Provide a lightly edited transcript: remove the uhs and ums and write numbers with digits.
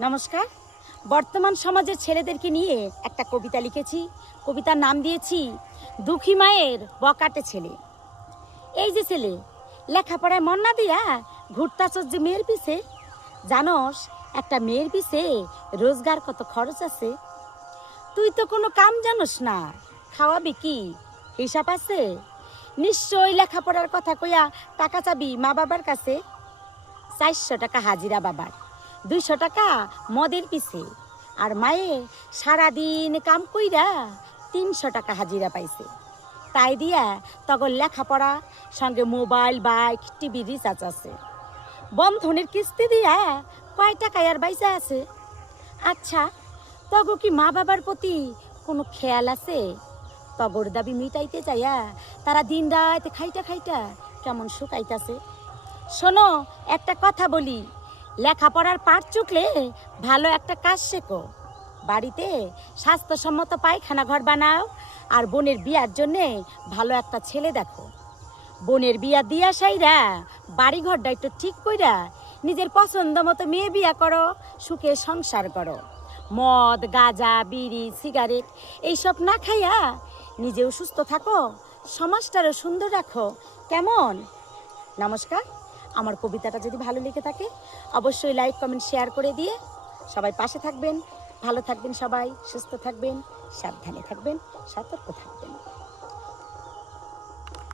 নমস্কার। বর্তমান সমাজের ছেলেদেরকে নিয়ে একটা কবিতা লিখেছি। কবিতার নাম দিয়েছি দুঃখী মায়ের বকাটে ছেলে। এই যে ছেলে লেখাপড়ায় মন না দিয়া ঘুরতাছস যে মেয়ের পিছে, জানোস একটা মেয়ের পিছে রোজগার কত খরচ আছে? তুই তো কোনো কাম জানোস না, খাওয়াবি কি হিসাব আছে? নিশ্চয়ই লেখাপড়ার কথা কইয়া টাকা চাবি মা বাবার কাছে। 400 টাকা হাজিরা বাবার, 200 টাকা মদের পিছে, আর মায়ে সারাদিন কাম কইরা 300 টাকা হাজিরা পাইছে। তাই দিয়া তখন লেখাপড়া সঙ্গে মোবাইল, বাইক, টিভি রিচার্জ আছে। বন্ধনের কিস্তি দিয়া কয় টাকায় আর বাইসা আছে? আচ্ছা, তগো কি মা বাবার প্রতি কোনো খেয়াল আছে? তগর দাবি মিটাইতে চাইয়া তারা দিন রাত খাইটা খাইটা কেমন শুকাইতাছে। শোনো, একটা কথা বলি, লেখাপড়ার পাঠ চুকলে ভালো একটা কাজ শেখো। বাড়িতে স্বাস্থ্যসম্মত পায়খানা ঘর বানাও, আর বোনের বিয়ার জন্যে ভালো একটা ছেলে দেখো। বোনের বিয়া দিয়া সাইরা বাড়িঘরটা একটু ঠিক কইরা নিজের পছন্দ মতো মেয়ে বিয়া করো, সুখে সংসার করো। মদ, গাঁজা, বিড়ি, সিগারেট এইসব না খাইয়া নিজেও সুস্থ থাকো, সমাজটারও সুন্দর রাখো। কেমন? নমস্কার। আমার কবিতাটা যদি ভালো লেগে থাকে অবশ্যই লাইক, কমেন্ট, শেয়ার করে দিয়ে সবাই পাশে থাকবেন। ভালো থাকবেন, সবাই সুস্থ থাকবেন, সাবধানে থাকবেন, সতর্ক থাকবেন।